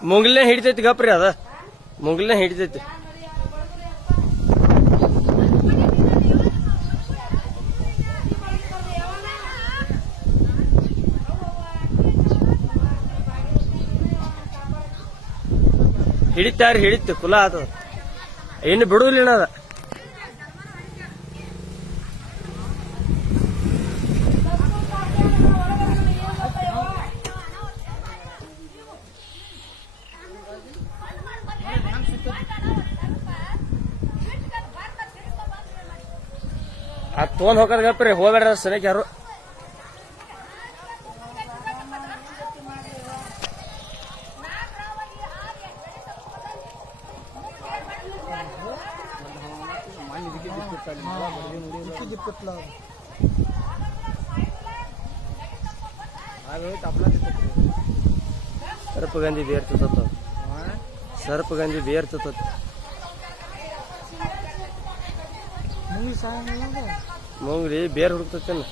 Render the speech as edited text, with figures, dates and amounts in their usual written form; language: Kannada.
ಮುಂಗ್ಲೇ ಹಿಡಿತೈತಿ ಗಪ್ರಿ ಅದ ಮುಂಗ್ಲೇ ಹಿಡಿತೈತಿ ಹಿಡಿತಾರಿ ಹಿಡಿತು ಕುಲ ಆತದ ಇನ್ನು ಬಿಡುದಿಲ್ಲ ಅದ ಅದು ತೊಗೊಂಡ್ ಹೋಗೋದ್ ಗಪ್ರಿ ಹೋಗ್ಬೇಡ್ರ ಸರಿಯಾಗಿ ಯಾರು ಸರ್ಪಗಂಜಿ ಬೇರ್ತದ ಸರ್ಪಗಂಜಿ ಬೇರ್ತದ ಮುಂಗ್ಲಿ ಬೇರ್ ಹುಡುಕ್ತೇನೆ